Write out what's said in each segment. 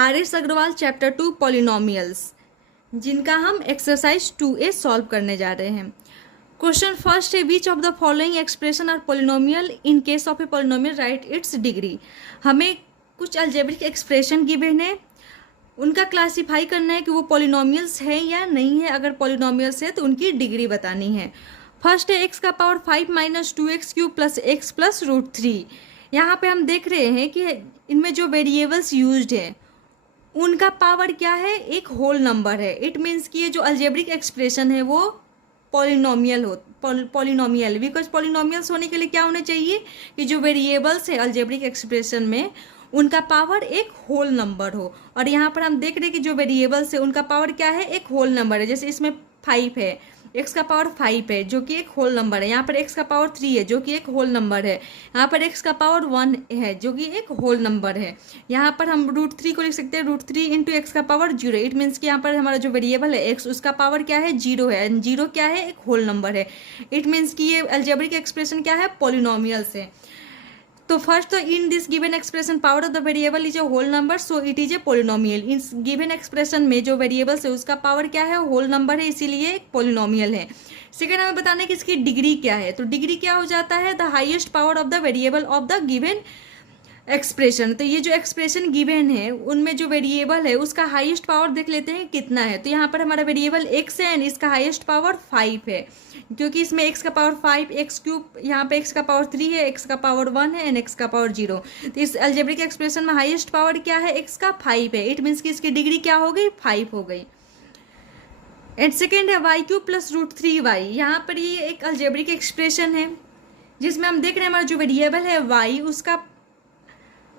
RS. Agarwal chapter 2 polynomials, जिनका हम exercise 2A solve करने जा रहे हैं। क्वेश्चन फर्स्ट है, which of the following expression are polynomial in case of a polynomial write its degree. हमें कुछ अलजेब्रिक एक्सप्रेशन गिवन है, उनका क्लासीफाई करना है कि वो पॉलिनोमियल्स है या नहीं है। अगर पॉलिनोमियल्स है तो उनकी डिग्री बतानी है। फर्स्ट है एक्स का power 5 minus 2x cube plus x plus root 3। यहाँ पे हम देख रहे हैं कि इनमें जो वेरिएबल्स यूज्ड है उनका पावर क्या है, एक होल नंबर है। इट मीन्स कि ये जो अलजेब्रिक एक्सप्रेशन है वो पॉलिनोमियल बिकॉज पॉलिनोमियल्स होने के लिए क्या होने चाहिए कि जो वेरिएबल्स है अलजेब्रिक एक्सप्रेशन में उनका पावर एक होल नंबर हो। और यहाँ पर हम देख रहे हैं कि जो वेरिएबल्स है उनका पावर क्या है, एक होल नंबर है। जैसे इसमें 5 है, एक्स का पावर 5 है जो कि एक होल नंबर है। यहाँ पर एक्स का पावर 3 है जो कि एक होल नंबर है। यहाँ पर एक्स का पावर 1 है जो कि एक होल नंबर है। यहाँ पर हम रूट 3 को लिख सकते हैं, रूट 3 इंटू एक्स का पावर 0। इट मीन्स कि यहाँ पर हमारा जो वेरिएबल है एक्स, उसका पावर क्या है, 0 है। 0 क्या है, एक होल नंबर है। इट मीन्स कि ये अलजेब्रिक एक्सप्रेशन क्या है, पॉलिनोमियल्स है। तो फर्स्ट तो in this given expression power of the variable is a whole number, so it is a polynomial. इस गिवन एक्सप्रेशन में जो वेरिएबल्स है उसका पावर क्या है, होल नंबर है, इसीलिए एक पॉलिनोमियल है। सेकेंड हमें बताना है कि इसकी डिग्री क्या है। तो डिग्री क्या हो जाता है, the highest power of the variable of the given expression. तो ये जो एक्सप्रेशन गिवन है उनमें जो वेरिएबल है उसका हाईएस्ट पावर देख लेते हैं कितना है। तो यहाँ पर हमारा वेरिएबल एक्स है एंड इसका हाईएस्ट पावर 5 है, क्योंकि इसमें एक्स का पावर 5, एक्स क्यूब, यहाँ पे एक्स का पावर 3 है, एक्स का पावर 1 है एंड एक्स का पावर 0। तो इस अलजेब्रिक एक्सप्रेशन में हाईएस्ट पावर क्या है, एक्स का 5 है। इट मीन्स कि इसकी डिग्री क्या हो गई, 5 हो गई। एंड सेकेंड है y cube plus root 3y। यहाँ पर ये एक अलजेब्रिक एक्सप्रेशन है जिसमें हम देख रहे हैं हमारा जो वेरिएबल है वाई, उसका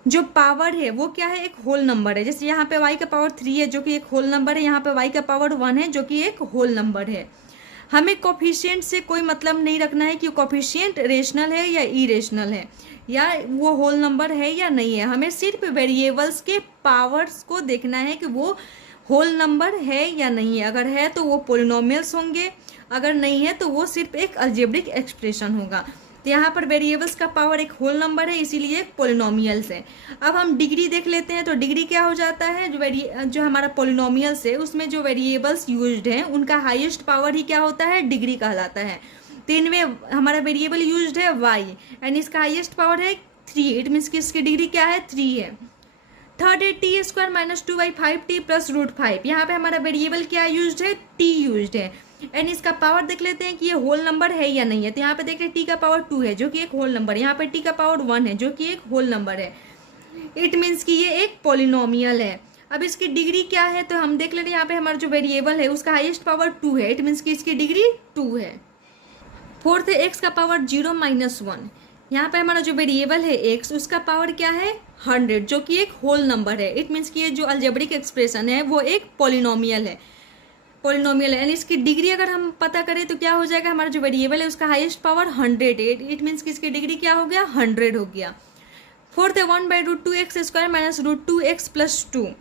जो पावर है वो क्या है, एक होल नंबर है। जैसे यहाँ पे y का पावर 3 है जो कि एक होल नंबर है, यहाँ पे y का पावर 1 है जो कि एक होल नंबर है। हमें कोफिशिएंट से कोई मतलब नहीं रखना है कि कोफिशिएंट रेशनल है या इरेशनल है या वो होल नंबर है या नहीं है। हमें सिर्फ वेरिएबल्स के पावर्स को देखना है कि वो होल नंबर है या नहीं है। अगर है तो वो पॉलिनोमियल्स होंगे, अगर नहीं है तो वो सिर्फ एक अलजेब्रिक एक्सप्रेशन होगा। तो यहाँ पर वेरिएबल्स का पावर एक होल नंबर है, इसीलिए पॉलिनोमियल्स है। अब हम डिग्री देख लेते हैं। तो डिग्री क्या हो जाता है, जो हमारा पॉलिनोमियल्स है उसमें जो वेरिएबल्स यूज्ड हैं उनका हाईएस्ट पावर ही क्या होता है, डिग्री कहलाता है। तो इनमें हमारा वेरिएबल यूज्ड है y एंड इसका हाईएस्ट पावर है 3। इट मीन्स कि इसकी डिग्री क्या है, 3 है। थर्ड है t square minus 2y 5t plus root 5। यहाँ पे हमारा वेरिएबल क्या यूज्ड है, t यूज्ड है एंड इसका पावर देख लेते हैं कि ये होल नंबर है या नहीं है। तो यहाँ पे देख रहे हैं टी का पावर 2 है जो कि एक होल नंबर है, यहाँ पे टी का पावर 1 है जो कि एक होल नंबर है। इट मीन्स कि ये एक पॉलिनोमियल है। अब इसकी डिग्री क्या है, तो हम देख लेते हैं यहाँ पे हमारा जो वेरिएबल है उसका हाईएस्ट पावर 2 है। इट मीन्स कि इसकी डिग्री 2 है। फोर्थ है एक्स का पावर 0 माइनस 1। यहाँ पे हमारा जो वेरिएबल है एक्स, उसका पावर क्या है, 100 जो कि एक होल नंबर है। इट मीन्स कि ये जो अलजेब्रिक एक्सप्रेशन है वो एक पॉलिनोमियल है, यानी इसकी डिग्री अगर हम पता करें तो क्या हो जाएगा, हमारा जो वेरिएबल है उसका हाईएस्ट पावर 100 है। इट मीन्स कि इसकी डिग्री क्या हो गया, 100 हो गया। फोर्थ है 1/√2x square minus √2x plus 2।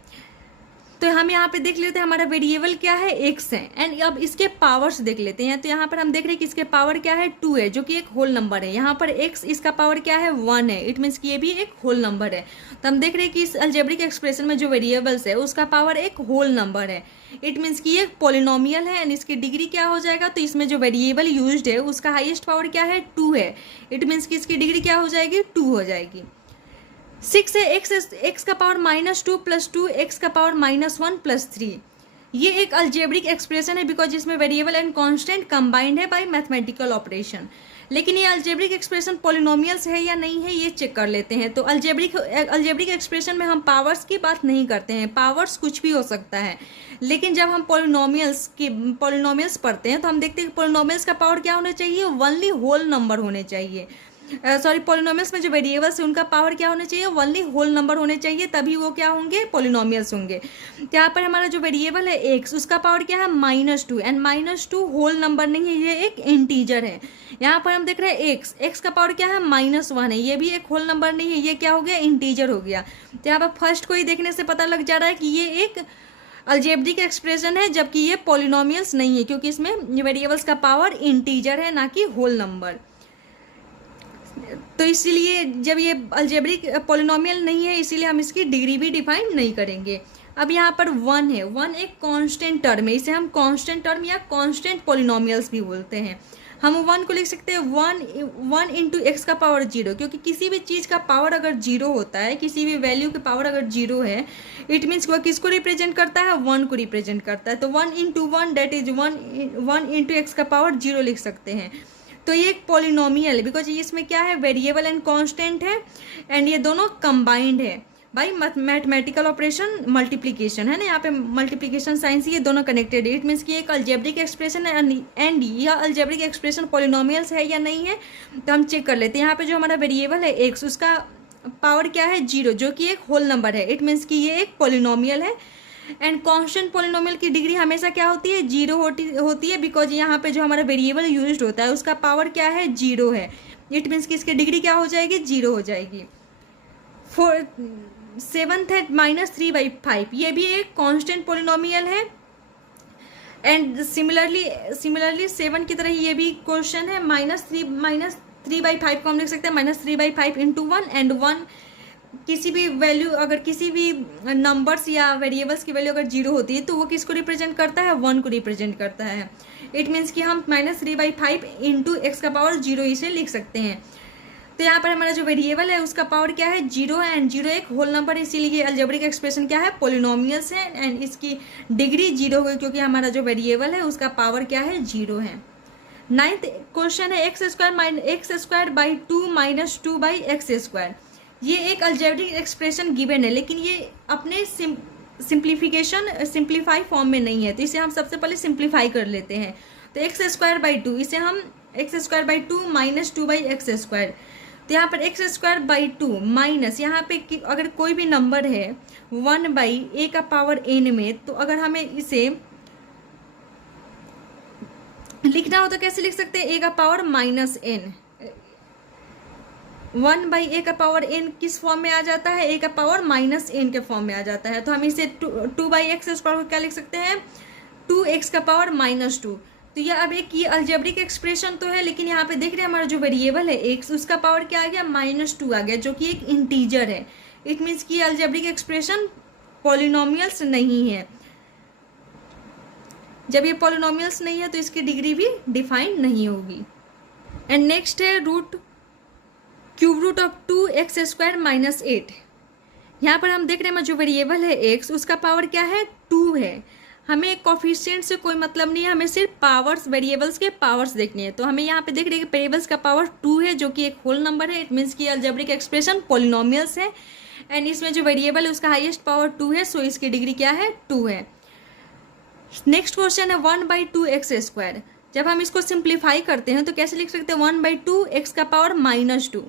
तो हम यहाँ पे देख लेते हैं हमारा वेरिएबल क्या है, x है एंड अब इसके पावर्स देख लेते हैं। तो यहाँ पर हम देख रहे हैं कि इसके पावर क्या है, 2 है जो कि एक होल नंबर है। यहाँ पर x, इसका पावर क्या है, 1 है। इट मीन्स कि ये भी एक होल नंबर है। तो हम देख रहे हैं कि इस अलजेब्रिक एक्सप्रेशन में जो वेरिएबल्स है उसका पावर एक होल नंबर है। इट मीन्स कि ये पॉलिनोमियल है एंड इसकी डिग्री क्या हो जाएगा, तो इसमें जो वेरिएबल यूज्ड है उसका हाईएस्ट पावर क्या है, 2 है। इट मीन्स कि इसकी डिग्री क्या हो जाएगी, 2 हो जाएगी। 6 है एक्स का पावर -2 प्लस 2 एक्स का पावर -1 प्लस 3। ये एक अलजेब्रिक एक्सप्रेशन है बिकॉज इसमें वेरिएबल एंड कांस्टेंट कंबाइंड है बाय मैथमेटिकल ऑपरेशन। लेकिन ये अलजेब्रिक एक्सप्रेशन पॉलिनोमियल्स है या नहीं है ये चेक कर लेते हैं। तो अलजेब्रिक एक्सप्रेशन में हम पावर्स की बात नहीं करते हैं, पावर्स कुछ भी हो सकता है। लेकिन जब हम पॉलिनोमियल्स पढ़ते हैं तो हम देखते हैं कि पॉलिनोमियल्स का पावर क्या होना चाहिए, ओनली होल नंबर होने चाहिए। पॉलिनोमियल्स में जो वेरिएबल्स है उनका पावर क्या होना चाहिए, ओनली होल नंबर होने चाहिए, तभी वो क्या होंगे, पॉलिनोमियल्स होंगे। तो यहाँ पर हमारा जो वेरिएबल है एक्स, उसका पावर क्या है, -2 एंड -2 होल नंबर नहीं है, ये एक इंटीजर है। यहाँ पर हम देख रहे हैं एक्स का पावर क्या है, -1 है, ये भी एक होल नंबर नहीं है, ये क्या हो गया, इंटीजर हो गया। तो यहाँ पर फर्स्ट को ही देखने से पता लग जा रहा है कि ये एक अलजेब्रिक एक्सप्रेशन है, जबकि ये पॉलिनोमियल्स नहीं है क्योंकि इसमें वेरिएबल्स का पावर इंटीजर है ना कि होल नंबर। तो इसीलिए जब ये अलजेब्रिक पॉलिनोमियल नहीं है, इसीलिए हम इसकी डिग्री भी डिफाइन नहीं करेंगे। अब यहाँ पर 1 है, 1 एक कांस्टेंट टर्म है, इसे हम कांस्टेंट टर्म या कांस्टेंट पॉलिनोमियल्स भी बोलते हैं। हम 1 को लिख सकते हैं 1 इंटू एक्स का पावर 0, क्योंकि किसी भी चीज़ का पावर अगर 0 होता है, किसी भी वैल्यू की पावर अगर 0 है, इट मीन्स वह किसको रिप्रेजेंट करता है, 1 को रिप्रेजेंट करता है। तो 1 into 1 that is 1 into x का पावर 0 लिख सकते हैं। तो ये एक पॉलिनोमियल है, बिकॉज इसमें क्या है, वेरिएबल एंड कांस्टेंट है, एंड ये दोनों कंबाइंड है बाई मैथमेटिकल ऑपरेशन मल्टीप्लिकेशन, है ना, यहाँ पे मल्टीप्लिकेशन साइंस ये दोनों कनेक्टेड है। इट मीन्स कि एक अलजेब्रिक एक्सप्रेशन है एंड यह अलजेब्रिक एक्सप्रेशन पॉलिनोमियल्स है या नहीं है, तो हम चेक कर लेते हैं। यहाँ पे जो हमारा वेरिएबल है एक्स, उसका पावर क्या है 0, जो कि एक होल नंबर है। इट मीन्स कि ये एक पॉलिनोमियल है, एंड कांस्टेंट पॉलिनोमियल की डिग्री हमेशा क्या होती है, 0 होती है, बिकॉज यहाँ पे जो हमारा वेरिएबल यूज होता है उसका पावर क्या है, 0 है। इट मीन्स कि इसकी डिग्री क्या हो जाएगी, 0 हो जाएगी। 7th है -3/5, ये भी एक कांस्टेंट पॉलिनोमियल है, एंड सिमिलरली 7 की तरह ये भी क्वेश्चन है। -3/5 को हम लिख सकते हैं -3/5 इंटू 1, एंड 1 किसी भी वैल्यू, अगर किसी भी नंबर्स या वेरिएबल्स की वैल्यू अगर 0 होती है तो वो किसको रिप्रेजेंट करता है, 1 को रिप्रेजेंट करता है। इट मीन्स कि हम -3/5 इंटू एक्स का पावर 0 इसे लिख सकते हैं। तो यहाँ पर हमारा जो वेरिएबल है उसका पावर क्या है, 0 है, एंड 0 एक होल नंबर है, इसीलिए अलजेब्रिक एक्सप्रेशन क्या है, पॉलिनोमियल्स है, एंड इसकी डिग्री 0 है, क्योंकि हमारा जो वेरिएबल है उसका पावर क्या है, 0 है। 9th क्वेश्चन है x² माइनस 2/x²। ये एक अलजेब्रिक एक्सप्रेशन गिवन है, लेकिन ये अपने सिंप्लीफाई फॉर्म में नहीं है, तो इसे हम सबसे पहले सिंप्लीफाई कर लेते हैं। तो x²/2, इसे हम x² माइनस 2/x²। तो यहाँ पर x²/2 माइनस, यहाँ पे अगर कोई भी नंबर है 1/a⁴n में, तो अगर हमें इसे लिखना हो तो कैसे लिख सकते हैं, a⁻−n। 1/a⁴n किस फॉर्म में आ जाता है, a⁻−n के फॉर्म में आ जाता है। तो हम इसे 2/x² को क्या लिख सकते हैं, 2x⁻²। तो यह अब एक ये अलजेब्रिक एक्सप्रेशन तो है, लेकिन यहाँ पे देख रहे हैं हमारा जो वेरिएबल है x, उसका पावर क्या आ गया, -2 आ गया, जो कि एक इंटीजर है। इट मीन्स कि अलजेब्रिक एक्सप्रेशन पॉलिनोमियल्स नहीं है। जब ये पॉलिनोमियल्स नहीं है तो इसकी डिग्री भी डिफाइन नहीं होगी। एंड नेक्स्ट है क्यूब रूट ऑफ 2x² - 8। यहाँ पर हम देख रहे हैं जो वेरिएबल है x, उसका पावर क्या है, 2 है। हमें कोफिशिएंट से कोई मतलब नहीं है, हमें सिर्फ पावर्स, वेरिएबल्स के पावर्स देखने हैं। तो हमें यहाँ पे देख रहे हैं कि वेरिएबल्स का पावर 2 है, जो कि एक होल नंबर है। इट मीन्स कि अलजेब्रिक एक्सप्रेशन पॉलिनोमियल्स है, एंड इसमें जो वेरिएबल है उसका हाईएस्ट पावर 2 है, सो इसकी डिग्री क्या है, 2 है। नेक्स्ट क्वेश्चन है 1/2x²। जब हम इसको सिंप्लीफाई करते हैं तो कैसे लिख सकते हैं, 1/2x का पावर -2।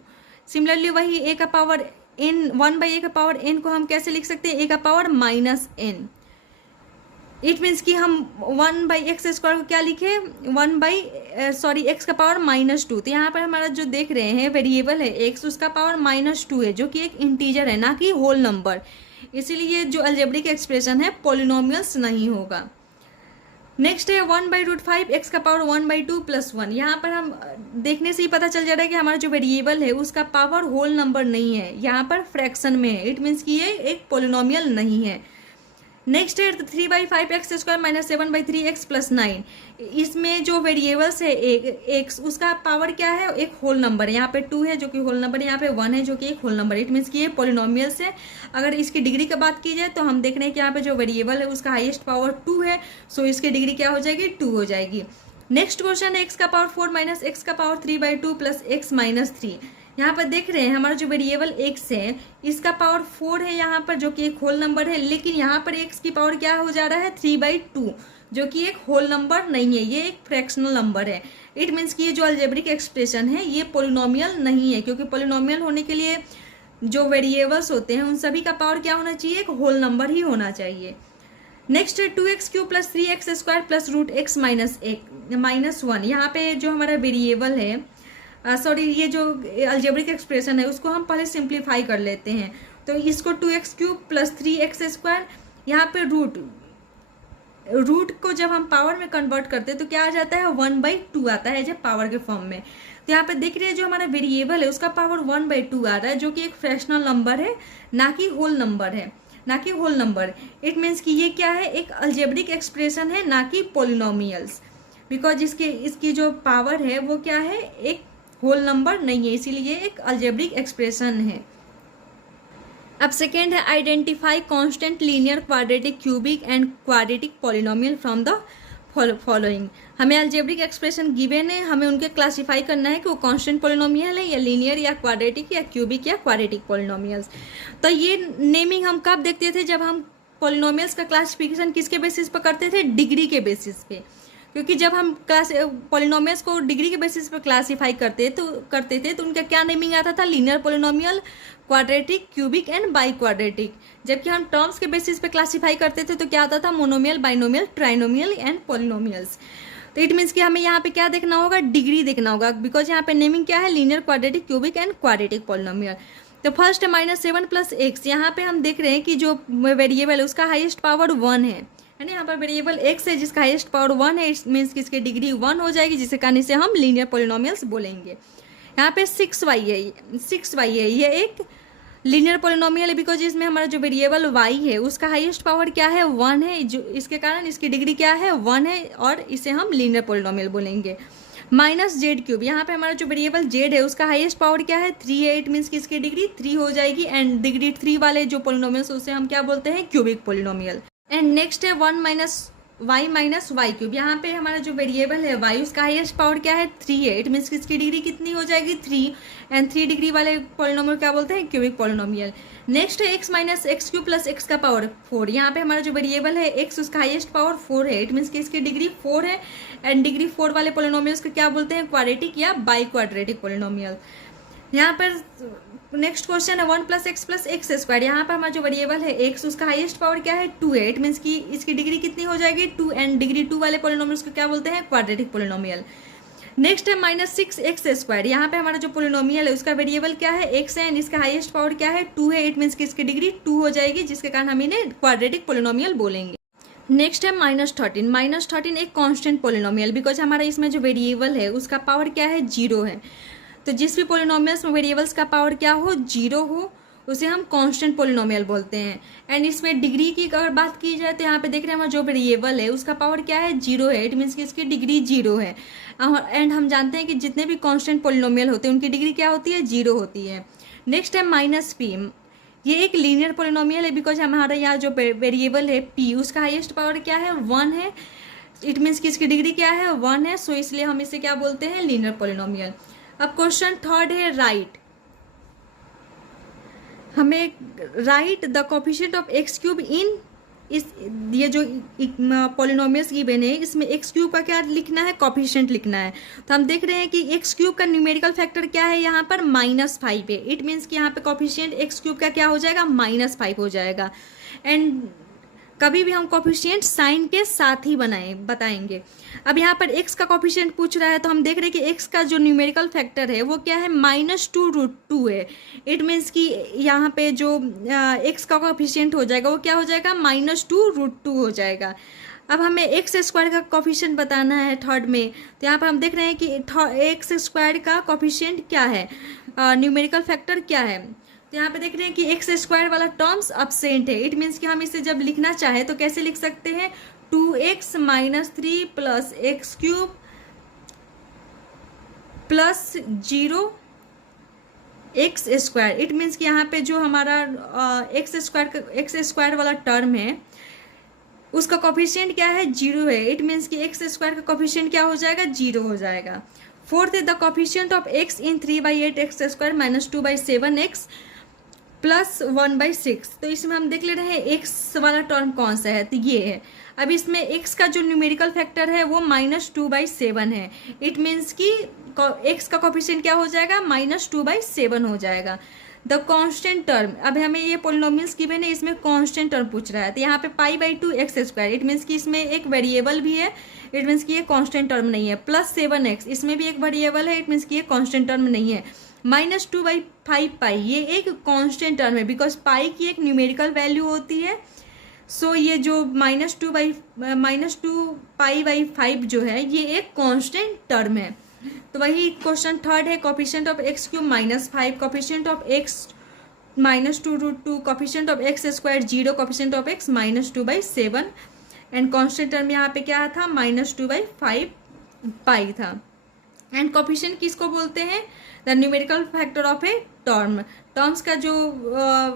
सिमिलरली वही a⁻n 1/a⁻n को हम कैसे लिख सकते हैं, a⁻−n। इट मीन्स कि हम 1/x² को क्या लिखे, x का पावर -2। तो यहाँ पर हमारा जो देख रहे हैं वेरिएबल है x, उसका पावर -2 है, जो कि एक इंटीजर है, ना कि होल नंबर। इसीलिए जो अलजेब्रिक एक्सप्रेशन है पॉलिनोमियल्स नहीं होगा। नेक्स्ट है 1/√5 x का पावर 1/2 + 1। यहाँ पर हम देखने से ही पता चल जा रहा है कि हमारा जो वेरिएबल है उसका पावर होल नंबर नहीं है, यहाँ पर फ्रैक्शन में है। इट मीन्स कि ये एक पॉलिनोमियल नहीं है। नेक्स्ट है 3/5x² - 7/3x + 9। इसमें जो वेरिएबल्स है x, उसका पावर क्या है, एक होल नंबर है। यहाँ पे 2 है जो कि होल नंबर है, यहाँ पे 1 है जो कि एक होल नंबर है। इट मीन्स कि ये पॉलिनोमियल्स है। अगर इसकी डिग्री की बात की जाए तो हम देख रहे हैं कि यहाँ पे जो वेरिएबल है उसका हाईएस्ट पावर 2 है, सो इसकी डिग्री क्या हो जाएगी, 2 हो जाएगी। नेक्स्ट क्वेश्चन है x का पावर 4 - x का पावर 3/2 + x - 3। यहाँ पर देख रहे हैं हमारा जो वेरिएबल x है, इसका पावर 4 है यहाँ पर, जो कि एक होल नंबर है, लेकिन यहाँ पर x की पावर क्या हो जा रहा है, 3/2, जो कि एक होल नंबर नहीं है, ये एक फ्रैक्शनल नंबर है। इट मीन्स कि ये जो अलजेब्रिक एक्सप्रेशन है ये पॉलिनोमियल नहीं है, क्योंकि पॉलिनोमियल होने के लिए जो वेरिएबल्स होते हैं उन सभी का पावर क्या होना चाहिए, एक होल नंबर ही होना चाहिए। नेक्स्ट है 2x³ + 3x² + √x - 1। यहाँ पे जो हमारा वेरिएबल है, ये जो अलजेब्रिक एक्सप्रेशन है उसको हम पहले सिंप्लीफाई कर लेते हैं। तो इसको 2x³ + 3x², यहाँ पे रूट को जब हम पावर में कन्वर्ट करते हैं तो क्या आ जाता है, 1/2 आता है जब पावर के फॉर्म में। तो तो यहाँ पे देख रहे हैं जो हमारा वेरिएबल है उसका पावर 1/2 आ रहा है, जो कि एक फ्रैक्शनल नंबर है, ना कि होल नंबर है, ना कि होल नंबर। इट मीन्स कि ये क्या है, एक अलजेब्रिक एक्सप्रेशन है, ना कि पोलिनोमियल्स, बिकॉज इसकी जो पावर है वो क्या है, एक होल नंबर नहीं है, इसीलिए एक अलजेब्रिक एक्सप्रेशन है। अब सेकेंड है identify constant linear quadratic cubic and quadratic polynomial from the following. हमें अलजेब्रिक एक्सप्रेशन गिवन है, हमें उनके क्लासिफाई करना है कि वो कांस्टेंट पॉलिनोमियल है या लीनियर या क्वाड्रेटिक या क्यूबिक या क्वाड्रेटिक पॉलिनोमियल्स। तो ये नेमिंग हम कब देखते थे, जब हम पॉलिनोमियल्स का क्लासिफिकेशन किसके बेसिस पर करते थे, डिग्री के बेसिस पे। क्योंकि जब हम पॉलिनोमियल्स को डिग्री के बेसिस पर क्लासीफाई करते थे तो उनका क्या नेमिंग आता था, linear polynomial, quadratic, cubic and by quadratic. जबकि हम टर्म्स के बेसिस पे क्लासीफाई करते थे तो क्या आता था, monomial, binomial, trinomial and polynomials. तो इट मीन्स कि हमें यहाँ पे क्या देखना होगा, डिग्री देखना होगा, बिकॉज यहाँ पे नेमिंग क्या है, linear, quadratic, cubic and quadratic polynomial. तो फर्स्ट है -7 + x। यहाँ पे हम देख रहे हैं कि जो वेरिएबल है उसका हाईएस्ट पावर 1 है ना, यहाँ पर वेरिएबल x है जिसका हाईएस्ट पावर 1 है, इट मीन्स कि इसकी डिग्री 1 हो जाएगी, जिसके कारण इसे हम लीनियर पॉलिनोमियल्स बोलेंगे। यहाँ पे 6y है, ये एक लीनियर पॉलिनोमियल है, बिकॉज इसमें हमारा जो वेरिएबल y है उसका हाईएस्ट पावर क्या है, 1 है, जो इसके कारण इसकी डिग्री क्या है, 1 है, और इसे हम लीनियर पॉलिनोमियल बोलेंगे। -z³, यहाँ पे हमारा जो वेरिएबल z है उसका हाईएस्ट पावर क्या है, 3 है, इट मीन्स कि इसकी डिग्री 3 हो जाएगी, एंड डिग्री 3 वाले जो पॉलिनोमियल्स उसे हम क्या बोलते हैं, क्यूबिक पॉलिनोमियल। एंड नेक्स्ट है 1 - y - y³। यहाँ पे हमारा जो वेरिएबल है y उसका हाईएस्ट पावर क्या है, 3 है, इट मीन्स कि इसकी डिग्री कितनी हो जाएगी, 3, एंड 3 डिग्री वाले पॉलिनोमियल क्या बोलते हैं, क्यूबिक पॉलिनोमियल। नेक्स्ट है x - x³ + x का पावर 4। यहाँ पे हमारा जो वेरिएबल है x उसका हाईएस्ट पावर 4 है, इट मीन्स कि इसकी डिग्री 4 है, एंड डिग्री 4 वाले पॉलिनोमियल्स को क्या बोलते हैं, क्वाड्रेटिक या बाई क्वाड्रेटिक पॉलिनोमियल। यहाँ पर नेक्स्ट क्वेश्चन है 1 + x + x²। यहाँ पर हमारा जो वेरिएबल है x उसका हाईएस्ट पावर क्या है, 2 है, इट मीन्स कि इसकी डिग्री कितनी हो जाएगी, 2, एंड डिग्री 2 वाले पॉलिनोमियल्स को क्या बोलते हैं, क्वाड्रेटिक पॉलिनोमियल। नेक्स्ट है -6x²। यहाँ पे हमारा जो पॉलिनोमियल है उसका वेरिएबल क्या है, x है, एंड इसका हाईएस्ट पावर क्या है, 2 है, इट मीन्स कि इसकी डिग्री 2 हो जाएगी, जिसके कारण हम इन्हें क्वाड्रेटिक पॉलिनोमियल बोलेंगे। नेक्स्ट है -13 एक कांस्टेंट पॉलिनोमियल, बिकॉज हमारा इसमें जो वेरिएबल है उसका पावर क्या है, 0 है। तो जिस भी पॉलिनोमियल्स में वेरिएबल्स का पावर क्या हो, 0 हो, उसे हम कांस्टेंट पॉलिनोमियल बोलते हैं। एंड इसमें डिग्री की अगर बात की जाए तो यहाँ पे देख रहे हैं हमारा जो वेरिएबल है उसका पावर क्या है, 0 है, इट मीन्स कि इसकी डिग्री 0 है। एंड हम जानते हैं कि जितने भी कांस्टेंट पॉलिनोमियल होते हैं उनकी डिग्री क्या होती है, 0 होती है। नेक्स्ट है -p। ये एक लीनियर पॉलिनोमियल है, बिकॉज हमारा यहाँ जो वेरिएबल है p उसका हाईएस्ट पावर क्या है, 1 है, इट मीन्स कि इसकी डिग्री क्या है, 1 है, सो इसलिए हम इसे क्या बोलते हैं, लीनियर पॉलिनोमियल। अब क्वेश्चन थर्ड है राइट। हमें right the coefficient of x³ इन इस ये जो पॉलिनोमियल्स गिवन है इसमें x³ का क्या लिखना है, कोफिशिएंट लिखना है। तो हम देख रहे हैं कि x³ का न्यूमेरिकल फैक्टर क्या है, यहाँ पर -5 है, इट मीन्स कि यहाँ पे कोफिशिएंट x³ का क्या हो जाएगा, -5 हो जाएगा। एंड कभी भी हम कोफिशिएंट साइन के साथ ही बताएंगे। अब यहाँ पर x का कोफिशिएंट पूछ रहा है, तो हम देख रहे हैं कि x का जो न्यूमेरिकल फैक्टर है वो क्या है, -2√2 है, इट मीन्स कि यहाँ पे जो x का कोफिशिएंट हो जाएगा वो क्या हो जाएगा, -2√2 हो जाएगा। अब हमें x² का कोफिशिएंट बताना है थर्ड में, तो यहाँ पर हम देख रहे हैं कि x² का कोफिशिएंट क्या है, न्यूमेरिकल फैक्टर क्या है। तो यहाँ पे देख रहे हैं कि x² वाला टर्म्स अब्सेंट है, इट मीन्स कि हम इसे जब लिखना चाहे तो कैसे लिख सकते हैं, 2x - 3 + x³ + 0x²। It means कि यहाँ पे जो हमारा x² वाला टर्म है उसका कोफिशिएंट क्या है, 0 है, इट मीन्स कि x² का कोफिशिएंट क्या हो जाएगा, 0 हो जाएगा। फोर्थ है the coefficient of x in 3/8x² - 2/7x + 1/6। तो इसमें हम देख ले रहे हैं x वाला टर्म कौन सा है, तो ये है। अब इसमें x का जो न्यूमेरिकल फैक्टर है वो -2/7 है, इट मीन्स कि x का कोफिशिएंट क्या हो जाएगा, -2/7 हो जाएगा। द कांस्टेंट टर्म, अब हमें ये पॉलिनोमियल्स गिवन है, इसमें कांस्टेंट टर्म पूछ रहा है, तो यहाँ पे π/2x², इट मीन्स कि इसमें एक वेरिएबल भी है, इट मीन्स कि ये कांस्टेंट टर्म नहीं है, +7x, इसमें भी एक वेरिएबल है, इट मीन्स कि ये कांस्टेंट टर्म नहीं है। -2/5π, ये एक कांस्टेंट टर्म है, बिकॉज पाई की एक न्यूमेरिकल वैल्यू होती है। सो ये जो -2π/5 जो है ये एक कांस्टेंट टर्म है। तो वही क्वेश्चन थर्ड है, coefficient of x cube -5, coefficient of x -2√2, coefficient of x square 0, coefficient of x -2/7 and constant term यहाँ पे क्या था, -2/5 पाई था। एंड कोफिशिएंट किसको बोलते हैं, the numerical factor of A terms का जो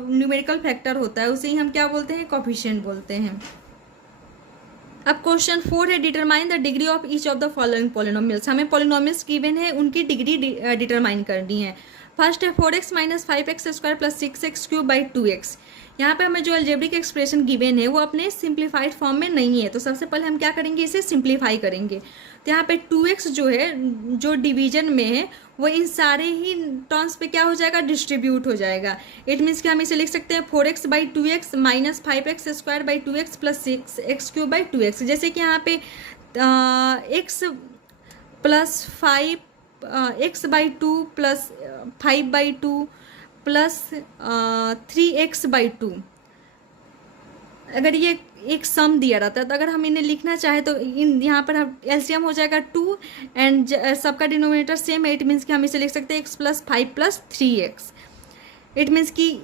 न्यूमेरिकल फैक्टर होता है उसे ही हम क्या बोलते हैं, कोफिशिएंट बोलते हैं। अब क्वेश्चन 4 है, determine the degree of each of the following polynomials. हमें पॉलिनोमियल्स गिवन है, उनकी डिग्री डिटरमाइन करनी है। फर्स्ट है 4x - 5x square plus 6x cube by 2x। यहाँ पे हमें जो अलजेब्रिक एक्सप्रेशन गिवन है वो अपने सिंप्लीफाइड फॉर्म में नहीं है, तो सबसे पहले हम क्या करेंगे, इसे सिंप्लीफाई करेंगे। तो यहाँ पे 2x जो है, जो डिवीजन में है, वो इन सारे ही टर्म्स पे क्या हो जाएगा, डिस्ट्रीब्यूट हो जाएगा। इट मीन्स कि हम इसे लिख सकते हैं 4x/2x minus 5x² 2x plus 6x cube by 2x। जैसे कि यहाँ पे x plus 5 x/2 plus 5/2 plus 3x/2, अगर ये एक सम दिया रहता है तो अगर हम इन्हें लिखना चाहे तो इन यहाँ पर हम एलसीएम हो जाएगा 2 एंड सबका डिनोमिनेटर सेम है। इट मीन्स कि हम इसे लिख सकते हैं x + 5 + 3x। इट मीन्स कि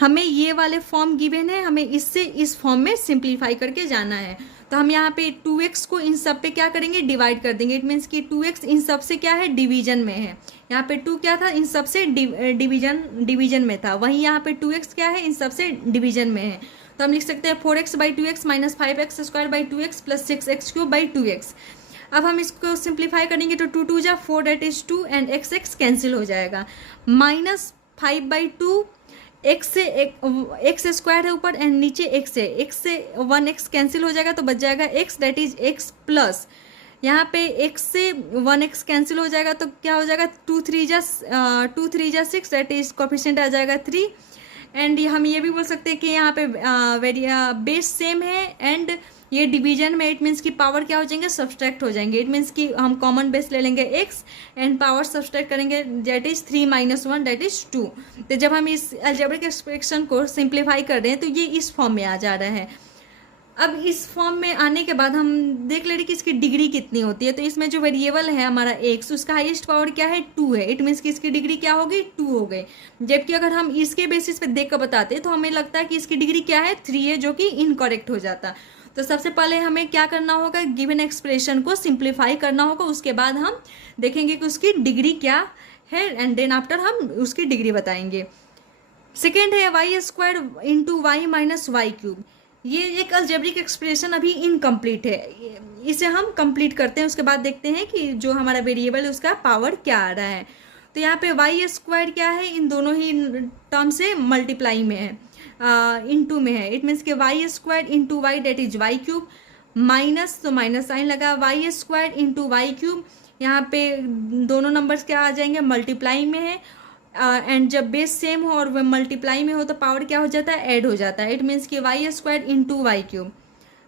हमें ये वाले फॉर्म गिवन है, हमें इससे इस फॉर्म में सिंप्लीफाई करके जाना है। तो हम यहाँ पे 2x को इन सब पे क्या करेंगे, डिवाइड कर देंगे। इट मीन्स कि 2x इन सब से क्या है, डिवीजन में है। यहाँ पे 2 क्या था, इन सब से डिवीजन में था, वहीं यहाँ पे 2x क्या है, इन सब से डिवीजन में है। तो हम लिख सकते हैं 4x/2x minus 5x² 2x plus 6x cube by 2x। अब हम इसको सिंप्लीफाई करेंगे तो 2 2 जा 4 that is 2 and x cancel हो जाएगा। -5/2 x से x स्क्वायर है ऊपर एंड नीचे x है, x से 1x कैंसिल हो जाएगा तो बच जाएगा x that is x plus, यहाँ पे x से 1x कैंसिल हो जाएगा तो क्या हो जाएगा 2 3 जा 6 दैट इज कोफिशिएंट आ जाएगा 3। एंड हम ये भी बोल सकते हैं कि यहाँ पे बेस सेम है एंड ये डिवीजन में, इट मीन्स कि पावर क्या हो जाएंगे, सब्सट्रैक्ट हो जाएंगे। इट मीन्स कि हम कॉमन बेस ले लेंगे x एंड पावर सब्सट्रैक्ट करेंगे दैट इज 3 - 1 दैट इज 2। तो जब हम इस अलजेब्रिक एक्सप्रेशन को सिंप्लीफाई कर रहे हैं तो ये इस फॉर्म में आ जा रहा है। अब इस फॉर्म में आने के बाद हम देख ले रहे कि इसकी डिग्री कितनी होती है। तो इसमें जो वेरिएबल है हमारा x, उसका हाईएस्ट पावर क्या है, 2 है। इट मीन्स कि इसकी डिग्री क्या होगी, 2 हो गई। जबकि अगर हम इसके बेसिस पे देख कर बताते तो हमें लगता है कि इसकी डिग्री क्या है, 3 है, जो कि इनकरेक्ट हो जाता। तो सबसे पहले हमें क्या करना होगा, गिवन एक्सप्रेशन को सिंप्लीफाई करना होगा, उसके बाद हम देखेंगे कि उसकी डिग्री क्या है एंड देन आफ्टर हम उसकी डिग्री बताएंगे। सेकेंड है y² × y - y³। ये एक अलजेब्रिक एक्सप्रेशन अभी इनकम्प्लीट है, इसे हम कंप्लीट करते हैं, उसके बाद देखते हैं कि जो हमारा वेरिएबल है उसका पावर क्या आ रहा है। तो यहाँ पे y² क्या है, इन दोनों ही टर्म से मल्टीप्लाई में है, इनटू में है। इट मीन्स कि y² × y that is y³ minus, तो माइनस साइन लगा, y² × y³, यहाँ पे दोनों नंबर्स क्या आ जाएंगे, मल्टीप्लाई में है। एंड जब बेस सेम हो और वह मल्टीप्लाई में हो तो पावर क्या हो जाता है, ऐड हो जाता है। इट मीन्स कि y² ×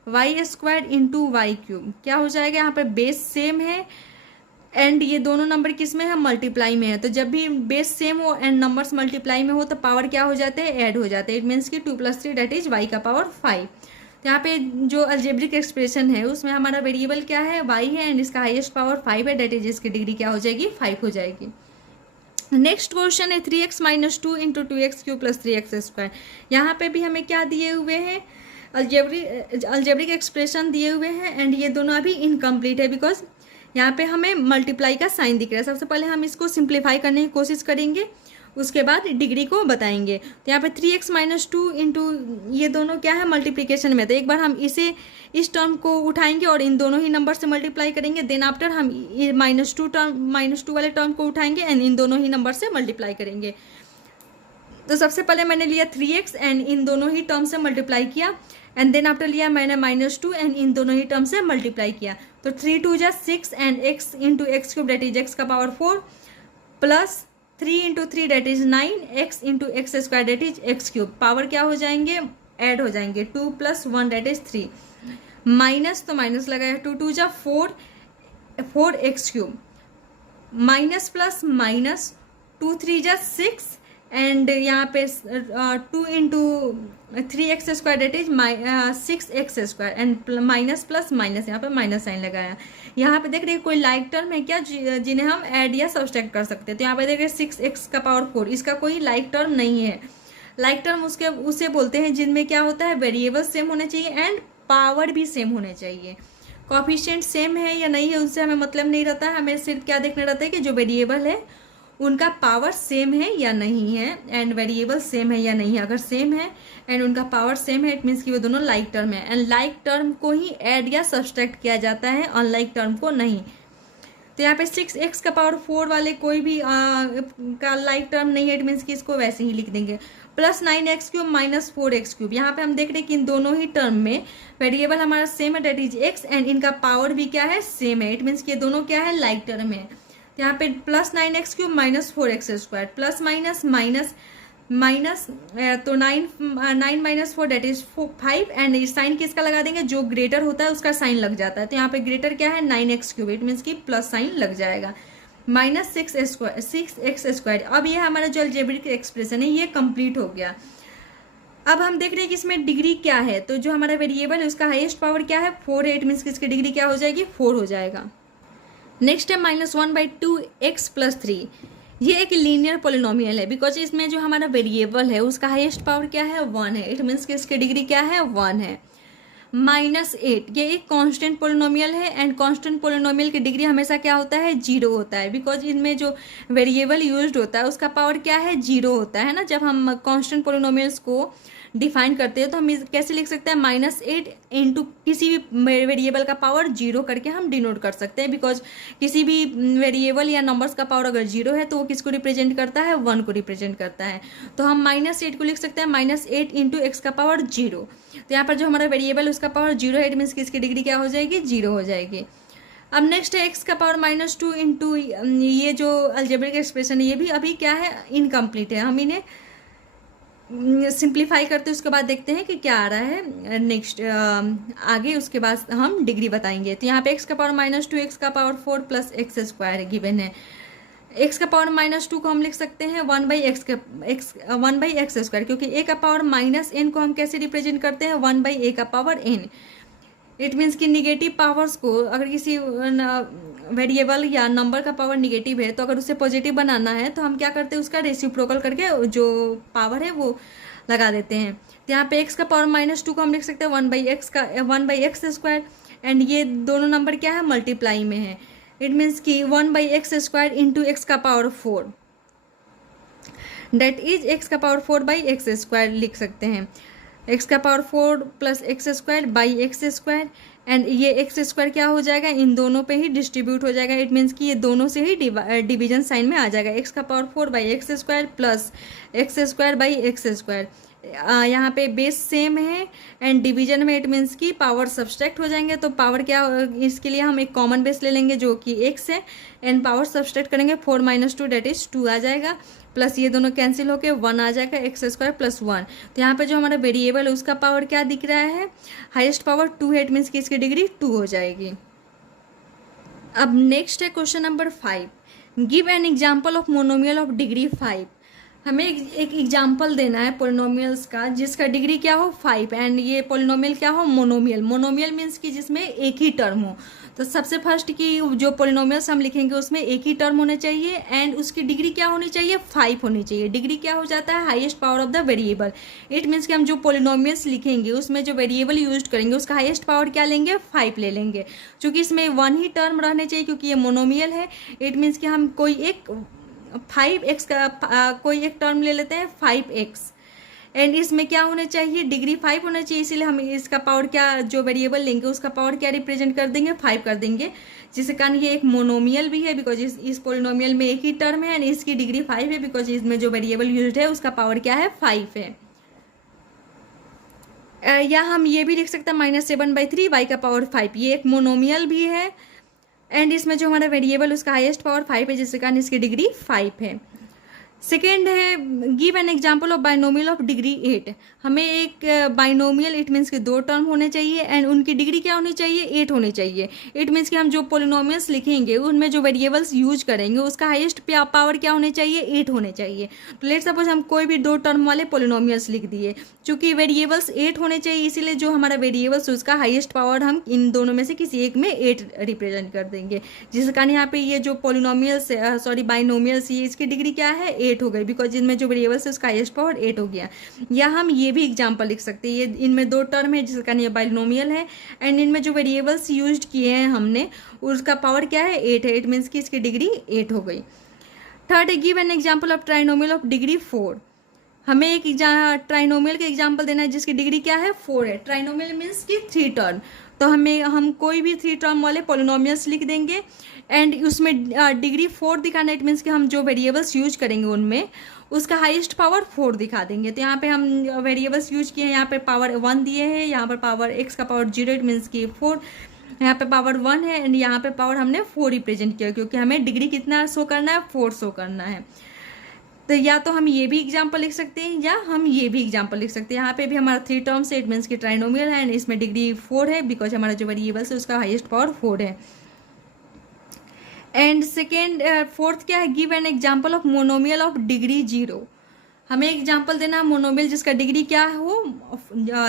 y³ क्या हो जाएगा, यहाँ पे बेस सेम है एंड ये दोनों नंबर किस में है, मल्टीप्लाई में है। तो जब भी बेस सेम हो एंड नंबर्स मल्टीप्लाई में हो तो पावर क्या हो जाते हैं, ऐड हो जाते हैं। इट मीन्स कि 2 + 3 दैट इज y का पावर 5। तो यहाँ पे जो अलजेब्रिक एक्सप्रेशन है उसमें हमारा वेरिएबल क्या है, y है एंड इसका हाईएस्ट पावर 5 है, दैट इज इसकी डिग्री क्या हो जाएगी, 5 हो जाएगी। नेक्स्ट क्वेश्चन है 3x - 2 × 2x³ + 3x²। यहाँ पे भी हमें क्या दिए हुए हैं, अलजेब्रिक एक्सप्रेशन दिए हुए हैं एंड ये दोनों अभी इनकम्प्लीट है बिकॉज यहाँ पे हमें मल्टीप्लाई का साइन दिख रहा है। सबसे पहले हम इसको सिंप्लीफाई करने की कोशिश करेंगे, उसके बाद डिग्री को बताएंगे। तो यहाँ पे 3x - 2 × ये दोनों क्या है, मल्टीप्लिकेशन में। तो एक बार हम इस टर्म को उठाएंगे और इन दोनों ही नंबर से मल्टीप्लाई करेंगे, देन आफ्टर हम -2 वाले टर्म को उठाएंगे एंड इन दोनों ही नंबर से मल्टीप्लाई करेंगे। तो सबसे पहले मैंने लिया 3x एंड इन दोनों ही टर्म से मल्टीप्लाई किया एंड देन आफ्टर लिया मैंने -2 एंड इन दोनों ही टर्म से मल्टीप्लाई किया। तो 3 2 जा 6 and x × x³ that is x का power 4 plus 3 × 3 that is 9 x × x² that is x³। Power क्या हो जाएंगे, ऐड हो जाएंगे, 2 + 1 दैट इज 3 माइनस, तो माइनस लगाया 2 2 जा 4x³ माइनस प्लस माइनस 2 3 जा 6 एंड यहाँ पे 2 into 3x² that is 6x² and minus plus minus, यहाँ पे माइनस साइन लगाया। यहाँ पे देख रहे हैं कोई लाइक टर्म है क्या जिन्हें हम ऐड या सब्सट्रैक्ट कर सकते हैं। तो यहाँ पे देख रहे हैं 6x⁴, इसका कोई लाइक टर्म नहीं है। लाइक टर्म उसे बोलते हैं जिनमें क्या होता है, वेरिएबल सेम होने चाहिए एंड पावर भी सेम होने चाहिए। कोफिशिएंट सेम है या नहीं है उससे हमें मतलब नहीं रहता है, हमें सिर्फ क्या देखना रहता है कि जो वेरिएबल है उनका पावर सेम है या नहीं है एंड वेरिएबल सेम है या नहीं है। अगर सेम है एंड उनका पावर सेम है इट मीन्स कि वो दोनों लाइक टर्म है एंड लाइक टर्म को ही ऐड या सब्सट्रैक्ट किया जाता है, अनलाइक टर्म को नहीं। तो यहाँ पे 6x⁴ वाले कोई भी का लाइक टर्म नहीं है, इट मीन्स कि इसको वैसे ही लिख देंगे। +9x³ माइनस 4x³, यहाँ पे हम देख रहे हैं कि इन दोनों ही टर्म में वेरिएबल हमारा सेम है डेट इज x एंड इनका पावर भी क्या है, सेम है। इट मीन्स कि ये दोनों क्या है, लाइक टर्म है। तो यहाँ पे +9x³ minus 4x², plus minus minus minus, तो 9 minus 4 that is 5 and sign किसका लगा देंगे, जो ग्रेटर होता है उसका साइन लग जाता है। तो यहाँ पे ग्रेटर क्या है, 9x³, इट मीन्स कि प्लस साइन लग जाएगा। Minus 6x²। अब ये हमारा जो अलजेब्रिक एक्सप्रेशन है ये कंप्लीट हो गया। अब हम देख रहे हैं कि इसमें डिग्री क्या है। तो जो हमारा वेरिएबल है उसका हाईएस्ट पावर क्या है, 4 है। इट मीन्स कि इसकी डिग्री क्या हो जाएगी, 4 हो जाएगा। नेक्स्ट है -1/2x + 3। ये एक लीनियर पोलिनोमियल है बिकॉज इसमें जो हमारा वेरिएबल है उसका हाईएस्ट पावर क्या है, 1 है। इट मीन्स कि इसकी डिग्री क्या है, 1 है। -8 ये एक कांस्टेंट पोलिनोमियल है एंड कांस्टेंट पोलिनोमियल की डिग्री हमेशा क्या होता है, 0 होता है बिकॉज इनमें जो वेरिएबल यूज्ड होता है उसका पावर क्या है, 0 होता है ना। जब हम कांस्टेंट पोलिनोमियल्स को डिफाइन करते हैं तो हम कैसे लिख सकते हैं, -8 इंटू किसी भी वेरिएबल का पावर 0 करके हम डिनोट कर सकते हैं बिकॉज किसी भी वेरिएबल या नंबर्स का पावर अगर 0 है तो वो किसको रिप्रेजेंट करता है, 1 को रिप्रेजेंट करता है। तो हम -8 को लिख सकते हैं -8 इंटू x का पावर 0। तो यहाँ पर जो हमारा वेरिएबल उसका पावर 0 है, इट मीन्स कि इसकी डिग्री क्या हो जाएगी, 0 हो जाएगी। अब नेक्स्ट है x का पावर -2 इंटू, ये जो अलजेब्रिक एक्सप्रेशन है ये भी अभी क्या है, इनकम्प्लीट है। हम इन्हें सिंप्लीफाई करते हैं, उसके बाद देखते हैं कि क्या आ रहा है नेक्स्ट आगे, उसके बाद हम डिग्री बताएंगे। तो यहाँ पे x का पावर -2, x का पावर 4 प्लस x² गिवन है। x का पावर -2 को हम लिख सकते हैं 1/x², क्योंकि a का पावर -n को हम कैसे रिप्रेजेंट करते हैं, 1/a का पावर n। इट मीन्स कि निगेटिव पावर्स को, अगर किसी वेरिएबल या नंबर का पावर निगेटिव है तो अगर उसे पॉजिटिव बनाना है तो हम क्या करते हैं, उसका रेसिप्रोकल करके जो पावर है वो लगा देते हैं। तो यहाँ पे x का पावर -2 को हम लिख सकते हैं 1/x² एंड ये दोनों नंबर क्या है, मल्टीप्लाई में है। इट मीन्स कि 1/x² इंटू x का पावर 4 डेट इज x का पावर 4/x² लिख सकते हैं। x का पावर 4 प्लस x²/x² एंड ये x² क्या हो जाएगा, इन दोनों पे ही डिस्ट्रीब्यूट हो जाएगा। इट मीन्स कि ये दोनों से ही डिवीजन साइन में आ जाएगा। x का पावर 4/x² प्लस x²/x²। यहाँ पे बेस सेम है एंड डिवीजन में इट मीन्स कि पावर सब्सट्रैक्ट हो जाएंगे। तो पावर क्या, इसके लिए हम एक कॉमन बेस ले लेंगे जो कि x है एंड पावर सब्सट्रैक्ट करेंगे 4 - 2 डेट इज 2 आ जाएगा, प्लस ये दोनों कैंसिल होके 1 आ जाएगा, x² + 1। तो यहाँ पे जो हमारा वेरिएबल है उसका पावर क्या दिख रहा है, हाईएस्ट पावर 2 है। इट मीन्स कि इसकी डिग्री 2 हो जाएगी। अब नेक्स्ट है question number 5, give an example of monomial of degree 5। हमें एक एग्जाम्पल देना है पोलिनोमियल्स का जिसका डिग्री क्या हो, 5 एंड ये पोलिनोमियल क्या हो, मोनोमियल। मोनोमियल मीन्स कि जिसमें एक ही टर्म हो। तो सबसे फर्स्ट की जो पोलिनोमियल्स हम लिखेंगे उसमें एक ही टर्म होने चाहिए एंड उसकी डिग्री क्या होनी चाहिए, 5 होनी चाहिए। डिग्री क्या हो जाता है, highest power of the variable. It means कि हम जो पोलिनोमियल्स लिखेंगे उसमें जो वेरिएबल यूज करेंगे उसका हाईएस्ट पावर क्या लेंगे, 5 ले लेंगे। चूँकि इसमें 1 ही टर्म रहने चाहिए क्योंकि ये मोनोमियल है। इट मीन्स कि हम कोई एक 5x का कोई एक टर्म ले लेते हैं 5x एंड इसमें क्या होने चाहिए, डिग्री 5 होना चाहिए। इसीलिए हम इसका पावर क्या, जो वेरिएबल लेंगे उसका पावर क्या रिप्रेजेंट कर देंगे, 5 कर देंगे, जिसके कारण ये एक मोनोमियल भी है बिकॉज इस पोलिनोमियल में एक ही टर्म है एंड इसकी डिग्री 5 है बिकॉज इसमें जो वेरिएबल यूज्ड है उसका पावर क्या है, 5 है। या हम ये भी लिख सकते हैं -7/3 y का पावर 5, ये एक मोनोमियल भी है एंड इसमें जो हमारा वेरिएबल उसका हाईएस्ट पावर 5 है जिसके कारण इसकी डिग्री 5 है। सेकेंड है give an example of binomial of degree 8। हमें एक बाइनोमियल, इट मीन्स कि 2 टर्म होने चाहिए एंड उनकी डिग्री क्या होनी चाहिए, 8 होनी चाहिए। इट मीन्स कि हम जो पोलिनोमियल्स लिखेंगे उनमें जो वेरिएबल्स यूज करेंगे उसका हाईएस्ट पावर क्या होने चाहिए, 8 होने चाहिए। तो लेट सपोज हम कोई भी 2 टर्म वाले पोलिनोमियल्स लिख दिए, चूंकि वेरिएबल्स 8 होने चाहिए इसीलिए जो हमारा वेरिएबल्स उसका हाईएस्ट पावर हम इन दोनों में से किसी एक में 8 रिप्रेजेंट कर देंगे, जिस कारण यहाँ पे ये जो पोलिनोमियल्स बाइनोमियल्स ये इसकी डिग्री क्या है, 8 हो गई, बिकॉज इनमें जो वेरिएबल्स है उसका हाईएस्ट पावर 8 हो गया। या हम ये भी एग्जांपल लिख सकते हैं, ये इनमें 2 टर्म है जिसका ये बाइनोमियल है एंड इनमें जो वेरिएबल्स यूज किए हैं हमने उसका पावर क्या है, 8 है। इट मीन्स कि इसकी डिग्री 8 हो गई। थर्ड है give an example of trinomial of degree 4। हमें एक ट्राइनोमियल का एग्जाम्पल देना है जिसकी डिग्री क्या है, 4 है। ट्राइनोमियल मीन्स कि 3 टर्म, तो हम कोई भी 3 टर्म वाले पोलिनोमियल्स लिख देंगे एंड उसमें डिग्री 4 दिखाना। इट मीन्स कि हम जो वेरिएबल्स यूज करेंगे उनमें उसका हाईएस्ट पावर 4 दिखा देंगे। तो यहाँ पे हम वेरिएबल्स यूज किए हैं, यहाँ पे पावर 1 दिए हैं, यहाँ पर पावर एक्स का पावर 0, इट मीन्स कि 4, यहाँ पे पावर 1 है एंड यहाँ पे पावर हमने 4 रिप्रेजेंट किया क्योंकि हमें डिग्री कितना शो करना है, 4 शो करना है। तो या तो हम ये भी एग्जाम्पल लिख सकते हैं या हम ये भी एग्जाम्पल लिख सकते हैं। यहाँ पे भी हमारा 3 टर्म्स है, इट मीन्स कि ट्राइनोमियल है एंड इसमें डिग्री 4 है बिकॉज हमारा जो वेरिएबल्स है उसका हाईएस्ट पावर 4 है। एंड सेकेंड फोर्थ क्या है, give an example of monomial of degree 0। हमें एग्जाम्पल देना है मोनोमियल जिसका डिग्री क्या हो,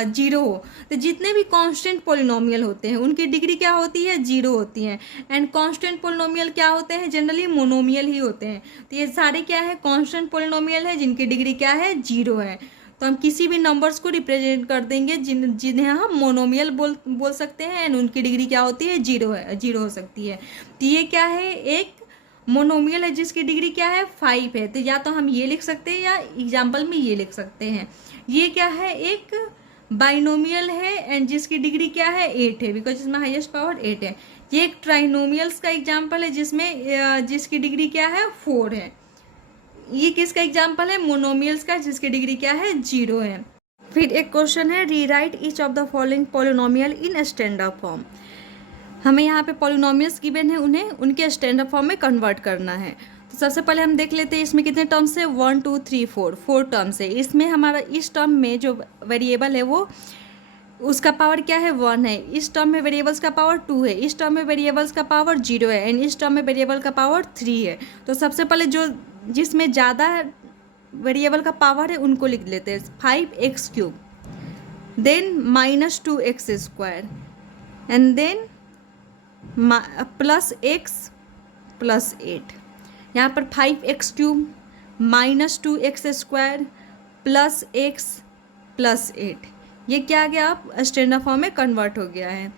0 हो। तो जितने भी कांस्टेंट पोलिनोमियल होते हैं उनकी डिग्री क्या होती है, 0 होती है एंड कांस्टेंट पोलिनोमियल क्या होते हैं, जनरली मोनोमियल ही होते हैं। तो ये सारे क्या है, कांस्टेंट पोलिनोमियल है जिनकी डिग्री क्या है, 0 है। तो हम किसी भी नंबर्स को रिप्रेजेंट कर देंगे जिन्हें हम मोनोमियल बोल सकते हैं एंड उनकी डिग्री क्या होती है, 0 है, 0 हो सकती है। तो ये क्या है, एक मोनोमियल है जिसकी डिग्री क्या है, 5 है। तो या तो हम ये लिख सकते हैं या एग्जाम्पल में ये लिख सकते हैं। ये क्या है, एक बाइनोमियल है एंड जिसकी डिग्री क्या है, 8 है बिकॉज इसमें हाईएस्ट पावर 8 है। ये एक ट्राइनोमियल्स का एग्जाम्पल है जिसकी डिग्री क्या है, 4 है। ये किसका एग्जाम्पल है, मोनोमियल्स का जिसकी डिग्री क्या है, 0 है। फिर एक क्वेश्चन है, rewrite each of the following polynomial in standard form. हमें यहाँ पे पॉलिनोमियल्स गिवन है, उन्हें उनके स्टैंडर्ड फॉर्म में कन्वर्ट करना है। तो सबसे पहले हम देख लेते हैं इसमें कितने टर्म्स है, 1 2 3 4 टर्म्स है। इसमें हमारा इस टर्म में जो वेरिएबल है वो उसका पावर क्या है, 1 है। इस टर्म में वेरिएबल्स का पावर 2 है। इस टर्म में वेरिएबल्स का पावर 0 है एंड इस टर्म में वेरिएबल का पावर 3 है। तो सबसे पहले जिसमें ज़्यादा वेरिएबल का पावर है उनको लिख लेते हैं, 5x³ then -2x² and then +x+8। यहाँ पर 5x³ -2x² +x+8 ये क्या आ गया, आप स्टैंडर्ड फॉर्म में कन्वर्ट हो गया है।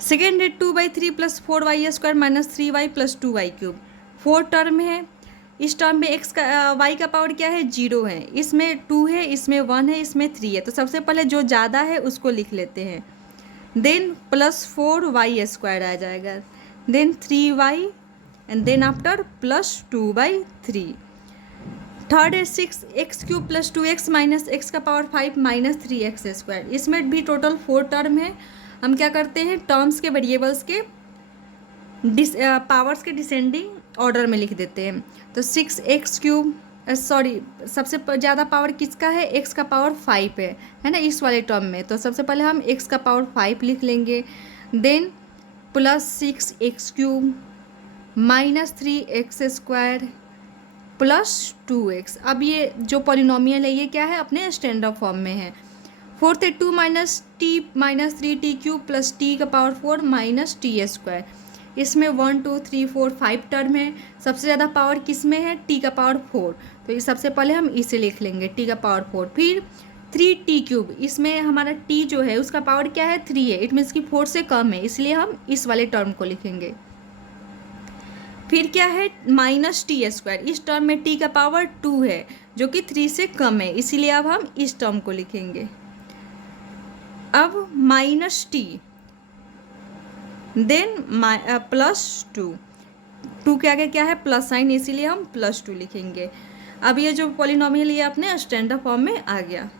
सेकेंड है 2/3 + 4y² -3y + 2y³। 4 टर्म है। इस टर्म में y का पावर क्या है, 0 है। इसमें 2 है, इसमें 1 है, इसमें 3 है। तो सबसे पहले जो ज़्यादा है उसको लिख लेते हैं, देन +4y² आ जाएगा, then 3y and then after +2/3। Third है 6x³ + 2x - x का पावर 5 -3x²। इसमें भी टोटल 4 टर्म है। हम क्या करते हैं, टर्म्स के वेरिएबल्स के पावर्स के डिसेंडिंग ऑर्डर में लिख देते हैं। तो 6x³ सबसे ज़्यादा पावर किसका है, x का पावर 5 है ना, इस वाले टर्म में। तो सबसे पहले हम x का पावर 5 लिख लेंगे, देन +6x³ -3x² +2x। अब ये जो पॉलिनोमियल है ये क्या है, अपने स्टैंडर्ड फॉर्म में है। फोर्थ है 2 - t - 3t³ + t का पावर 4 -t²। इसमें 1 2 3 4 5 टर्म है। सबसे ज़्यादा पावर किस में है, t का पावर 4। तो ये सबसे पहले हम इसे लिख लेंगे, t का पावर 4। फिर 3t³, इसमें हमारा t जो है उसका पावर क्या है, 3 है। इट मीन्स कि 4 से कम है, इसलिए हम इस वाले टर्म को लिखेंगे। फिर क्या है, -t²। इस टर्म में t का पावर 2 है जो कि 3 से कम है, इसीलिए अब हम इस टर्म को लिखेंगे। अब -t देन +2 के आगे क्या है, प्लस साइन, इसीलिए हम +2 लिखेंगे। अब ये जो पॉलिनोमियल ये अपने स्टैंडर्ड फॉर्म में आ गया।